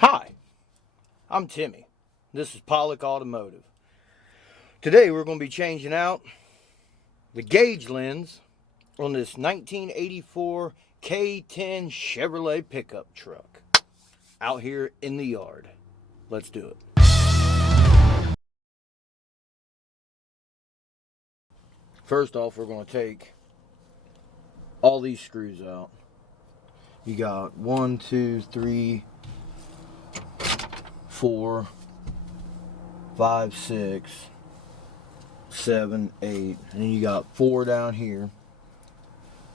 Hi, I'm Timmy. This is Pollock Automotive. Today we're going to be changing out the gauge lens on this 1984 K10 Chevrolet pickup truck out here in the yard. Let's do it. First off, we're going to take all these screws out. You got 1, 2, 3, 4, 5, 6, 7, 8, and then you got 4 down here,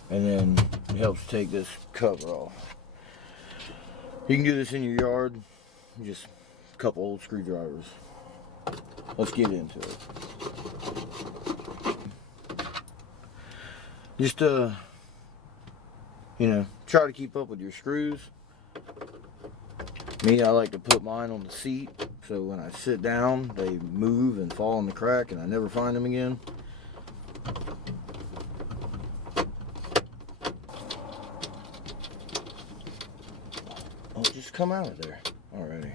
and then it helps take this cover off. You can do this in your yard, just a couple old screwdrivers. Let's get into it. Just try to keep up with your screws. Me, I like to put mine on the seat, so when I sit down, they move and fall in the crack, and I never find them again. Oh, just come out of there already.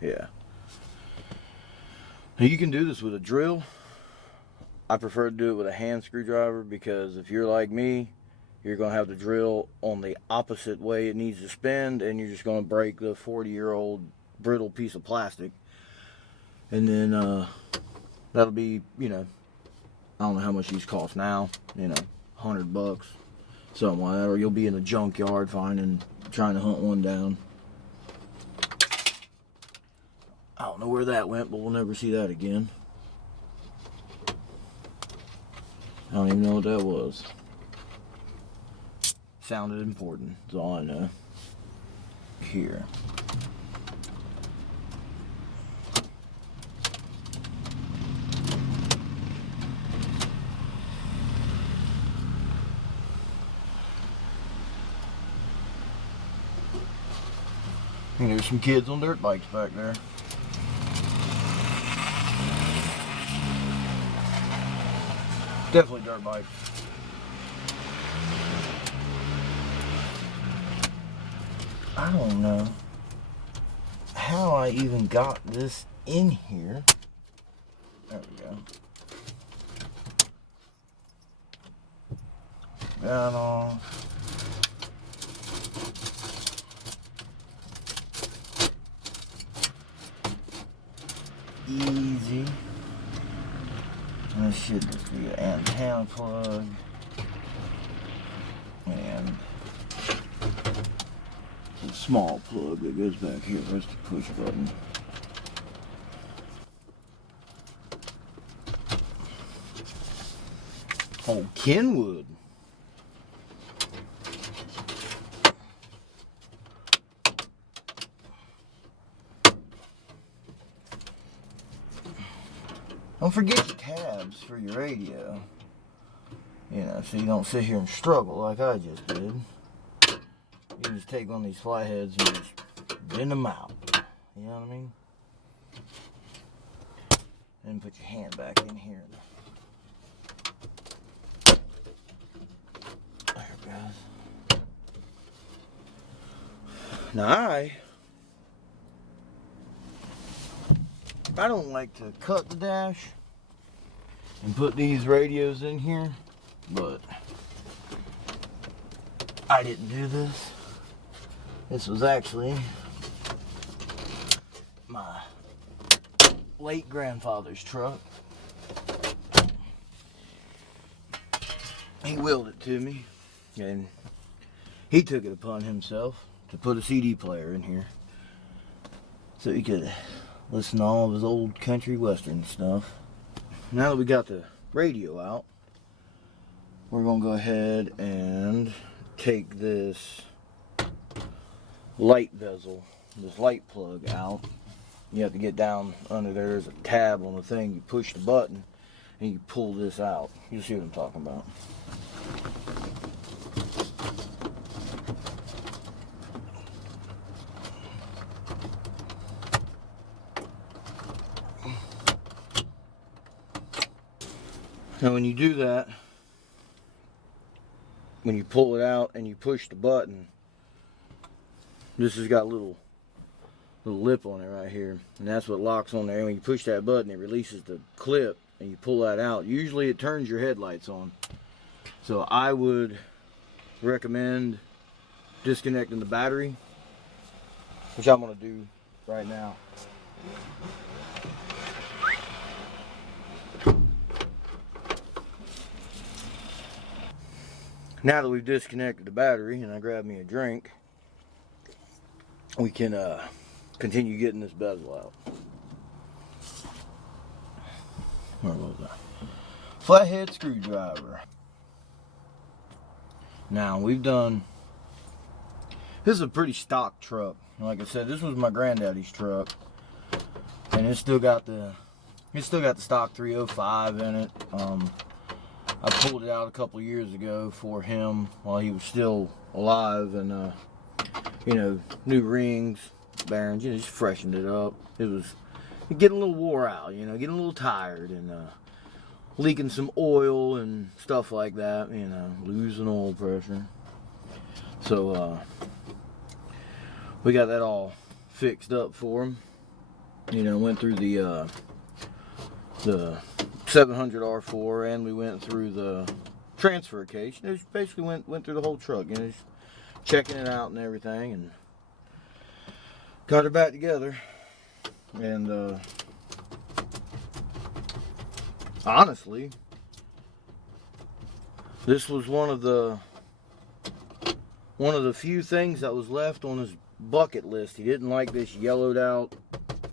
Yeah. Now, you can do this with a drill. I prefer to do it with a hand screwdriver because if you're like me, you're going to have the drill on the opposite way it needs to spin, and you're just going to break the 40-year-old brittle piece of plastic. And then that'll be, I don't know how much these cost now, $100, something like that. Or you'll be in a junkyard trying to hunt one down. I don't know where that went, but we'll never see that again. I don't even know what that was. Sounded important, that's all I know. Here. And there's some kids on dirt bikes back there. Definitely dirt bikes. I don't know how I even got this in here. There we go. Got off. Easy. This should just be an antenna plug. And a small plug that goes back here. There's the push button. Oh, Kenwood. Don't forget your tabs for your radio. So you don't sit here and struggle like I just did. You just take one of these flatheads and just bend them out. You know what I mean? And put your hand back in here. There it goes. Now I don't like to cut the dash and put these radios in here, but I didn't do this. This was actually my late grandfather's truck. He willed it to me, and he took it upon himself to put a CD player in here so he could listen to all of his old country western stuff. Now that we got the radio out, we're going to go ahead and take this light bezel, this light plug out. You have to get down under there. There's a tab on the thing. You push the button and you pull this out. You'll see what I'm talking about. Now when you do that, when you pull it out and you push the button, this has got little little lip on it right here, and that's what locks on there. And when you push that button, it releases the clip, and you pull that out. Usually it turns your headlights on. So I would recommend disconnecting the battery, which I'm going to do right now. Now that we've disconnected the battery and I grabbed me a drink, we can continue getting this bezel out. Where was that? Flathead screwdriver. Now we've done, this is a pretty stock truck. Like I said, this was my granddaddy's truck, and it's still got the stock 305 in it. I pulled it out a couple years ago for him while he was still alive, and you know, new rings, bearings, you know, just freshened it up. It was getting a little wore out, you know, getting a little tired, and leaking some oil and stuff like that, you know, losing oil pressure. So we got that all fixed up for him. You know, went through the 700 R4, and we went through the transfer case. It just basically went through the whole truck, you know, just checking it out and everything, and got her back together. And honestly, this was one of the few things that was left on his bucket list. He didn't like this yellowed out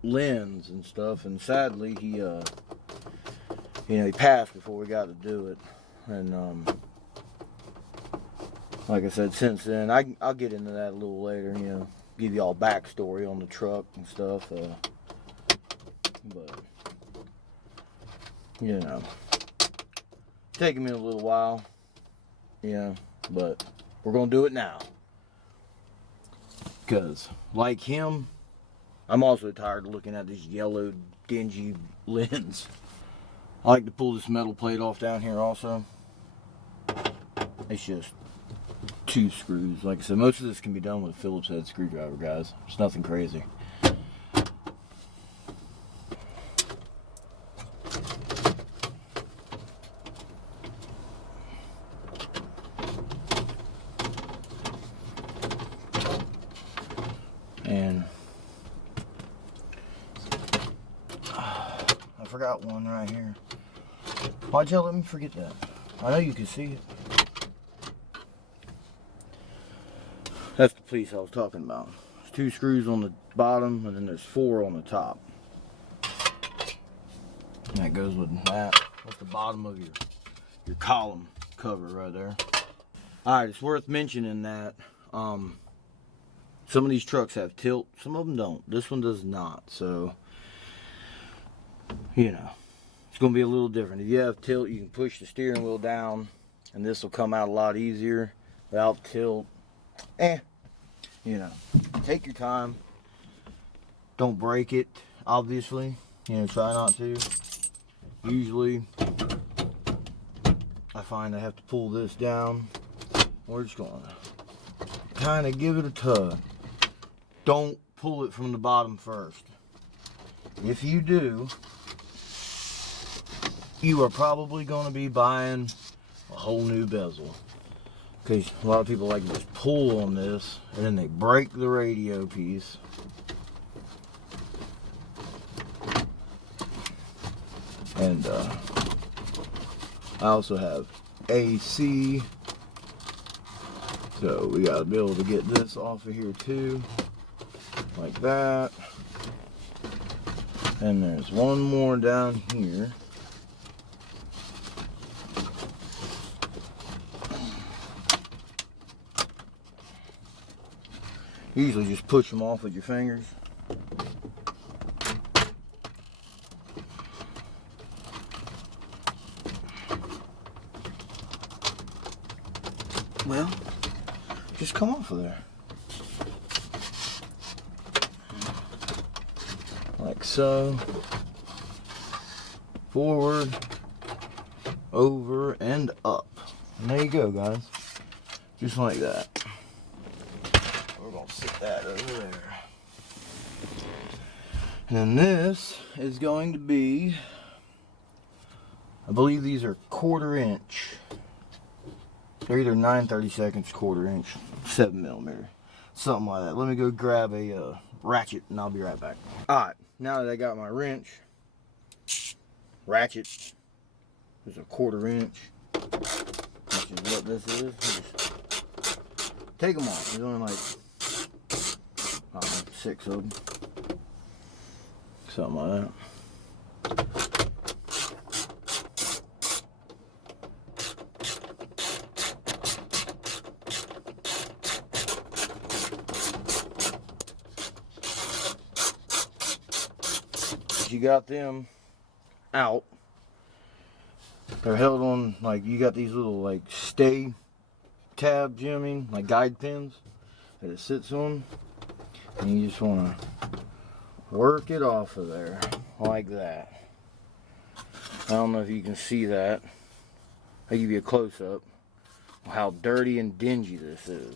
lens and stuff, and sadly he you know, he passed before we got to do it. And like I said, since then, I'll get into that a little later, you know, give you all backstory on the truck and stuff, but you know, taking me a little while, yeah, but we're gonna do it now, because like him, I'm also tired of looking at this yellow dingy lens. I like to pull this metal plate off down here also. It's just 2 screws. Like I said, most of this can be done with a Phillips head screwdriver, guys. It's nothing crazy. And I forgot one right here. Why'd y'all let me forget that? I know you can see it. That's the piece I was talking about. There's 2 screws on the bottom, and then there's 4 on the top. And that goes with that. That's the bottom of your column cover right there. Alright, it's worth mentioning that some of these trucks have tilt, some of them don't. This one does not, so you know, it's going to be a little different. If you have tilt, you can push the steering wheel down, and this will come out a lot easier. Without tilt, you know, take your time. Don't break it, obviously. You know, try not to. Usually, I find I have to pull this down. We're just going to kind of give it a tug. Don't pull it from the bottom first. If you do, you are probably going to be buying a whole new bezel. Because a lot of people like to just pull on this, and then they break the radio piece. And I also have AC, so we got to be able to get this off of here too, like that. And there's one more down here. Usually just push them off with your fingers. Well, just come off of there. Like so. Forward, over, and up. And there you go, guys. Just like that. We're gonna sit that over there. And this is going to be, I believe these are 1/4 inch. They're either 9/32, 1/4 inch, 7mm, something like that. Let me go grab a ratchet and I'll be right back. Alright, now that I got my wrench, ratchet is a 1/4 inch, which is what this is. Just take them off. There's only like, I don't know, 6 of them. Something like that. You got them out. They're held on, like, you got these little like stay tabs, you know what I mean, like guide pins that it sits on, and you just want to work it off of there like that. I don't know if you can see that. I'll give you a close-up of how dirty and dingy this is.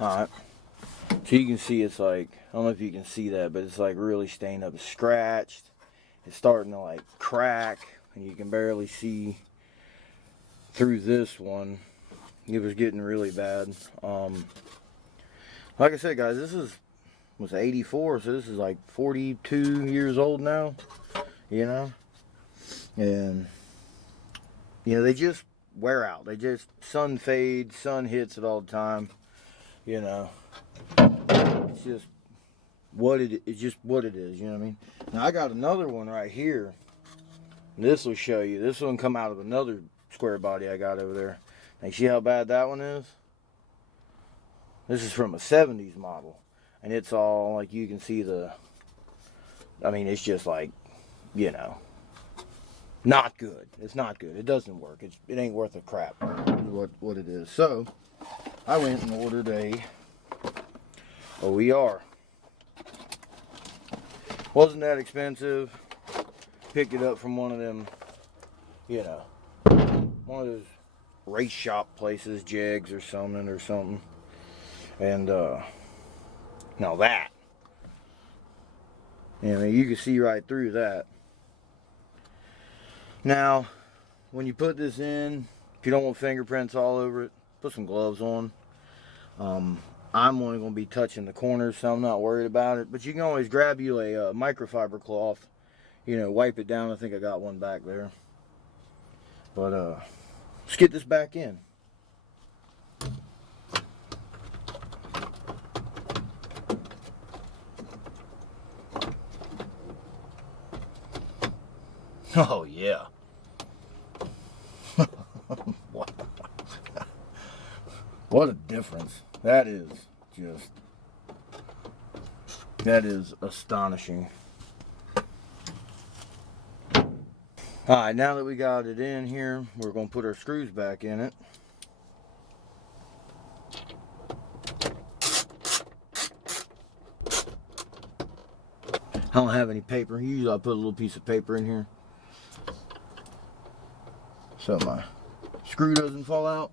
Alright, so you can see it's like, I don't know if you can see that, but it's like really stained up, scratched. It's starting to like crack, and you can barely see through this one. It was getting really bad. Like I said, guys, this was 84, so this is like 42 years old now, you know, and you know, they just wear out. They just, sun fades, sun hits it all the time, you know. It's just it's just what it is, you know what I mean? Now I got another one right here. This will show you. This one come out of another square body I got over there. Now you see how bad that one is? This is from a 70s model, and it's all like, you can see I mean, it's just like, you know, not good. It's not good. It doesn't work. It ain't worth a crap. What it is. So I went and ordered a OER. Wasn't that expensive. Picked it up from one of them, you know, one of those race shop places, Jegs or something. And now that, you know, you can see right through that. Now, when you put this in, if you don't want fingerprints all over it, put some gloves on. I'm only going to be touching the corners, so I'm not worried about it. But you can always grab you a microfiber cloth, you know, wipe it down. I think I got one back there. But let's get this back in. Oh yeah. What a difference. That is astonishing. Alright, now that we got it in here, we're going to put our screws back in it. I don't have any paper. Usually I put a little piece of paper in here so my screw doesn't fall out.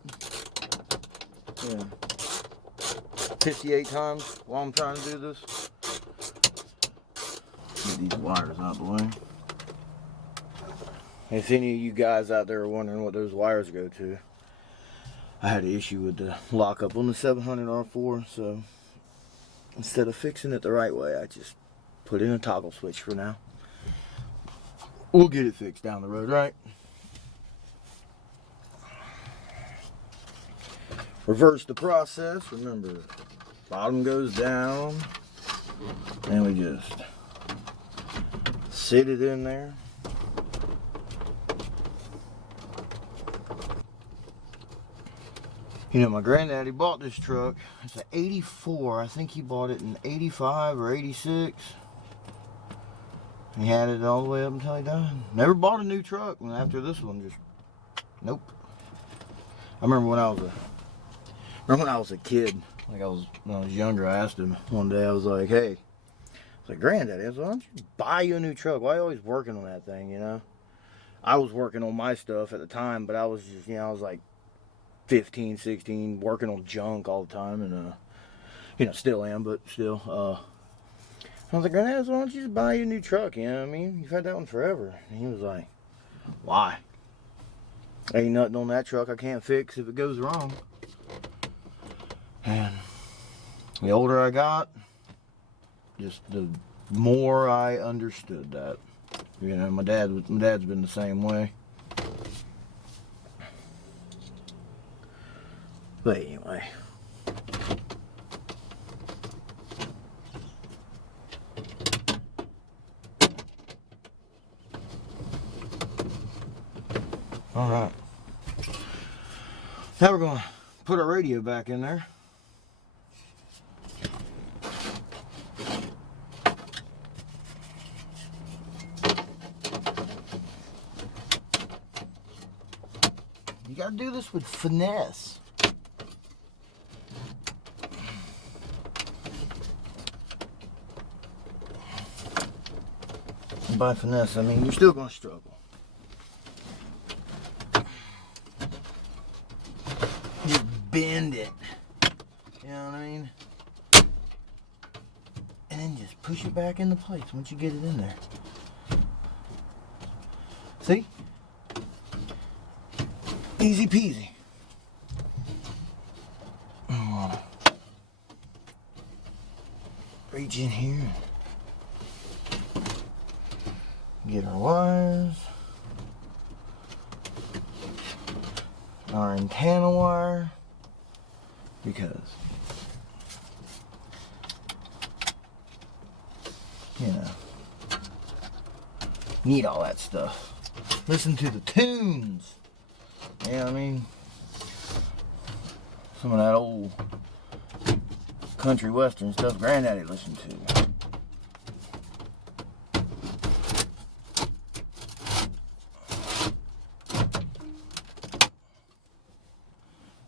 Yeah. 58 times while I'm trying to do this. Get these wires out of the way. If any of you guys out there are wondering what those wires go to, I had an issue with the lockup on the 700R4, so instead of fixing it the right way, I just put in a toggle switch for now. We'll get it fixed down the road, right? Reverse the process. Remember, bottom goes down, and we just sit it in there. You know, my granddaddy bought this truck. It's an 84. I think he bought it in 85 or 86. He had it all the way up until he died. Never bought a new truck. And after this one, just, nope. I remember when I was a kid, like when I was younger, I asked him one day, I was like, hey, I was like, Granddaddy, I was like, why don't you buy you a new truck? Why are you always working on that thing, you know? I was working on my stuff at the time, but I was just, you know, I was like 15, 16, working on junk all the time, and, you know, still am, but still, I was like, Granddad, why don't you just buy you a new truck? You know what I mean? You've had that one forever. And he was like, why? Ain't nothing on that truck I can't fix if it goes wrong. And the older I got, just the more I understood that. You know, my dad's been the same way. But anyway. Alright. Now we're going to put our radio back in there. You got to do this with finesse. And by finesse, I mean you're still going to struggle. Just bend it. You know what I mean? And then just push it back into place once you get it in there. See? Easy peasy. Reach in here. Get our wires. Our antenna wire. Because, you know, need all that stuff. Listen to the tunes. You know what I mean? Some of that old country western stuff Granddaddy listened to.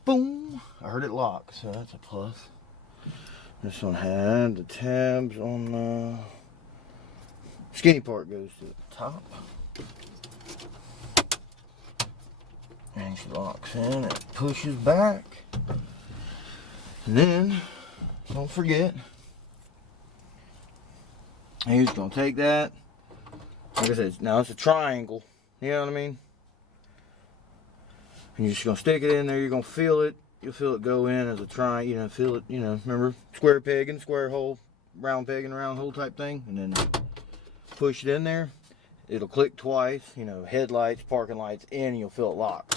Boom! I heard it lock, so that's a plus. This one had the tabs on the skinny part goes to the top. And she locks in, it pushes back. And then, don't forget, you're just going to take that. Like I said, now it's a triangle. You know what I mean? And you're just going to stick it in there. You're going to feel it. You'll feel it go in as a triangle. You know, feel it, you know, remember? Square peg and square hole. Round peg and round hole type thing. And then push it in there. It'll click twice. You know, headlights, parking lights in. And you'll feel it lock.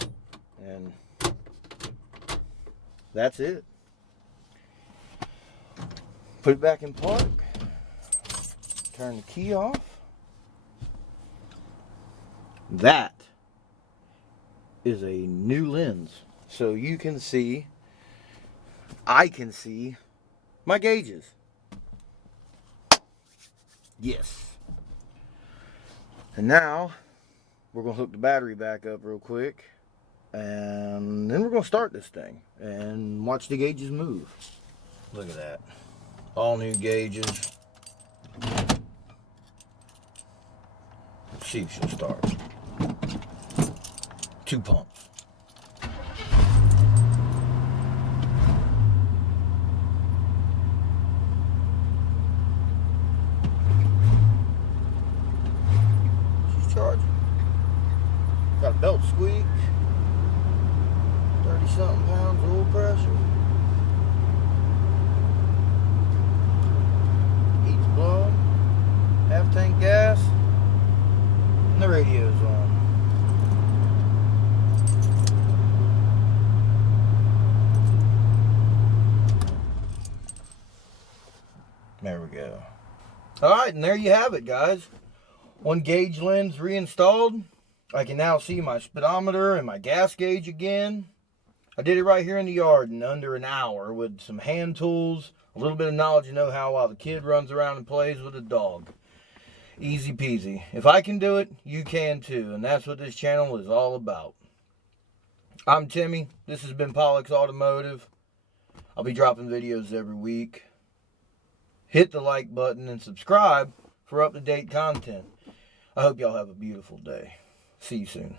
And that's it. Put it back in park. Turn the key off. That is a new lens. So you can see, I can see my gauges. Yes. And now we're going to hook the battery back up real quick. And then we're going to start this thing and watch the gauges move. Look at that. All new gauges. Let's see if she'll start. 2 pumps. She's charging. Got a belt squeak. 30-something pounds oil pressure. Heat's blowing. Half tank gas. And the radio's on. There we go. Alright, and there you have it, guys. 1 gauge lens reinstalled. I can now see my speedometer and my gas gauge again. I did it right here in the yard in under an hour with some hand tools, a little bit of knowledge and know-how while the kid runs around and plays with a dog. Easy peasy. If I can do it, you can too, and that's what this channel is all about. I'm Timmy. This has been Pollux Automotive. I'll be dropping videos every week. Hit the like button and subscribe for up-to-date content. I hope y'all have a beautiful day. See you soon.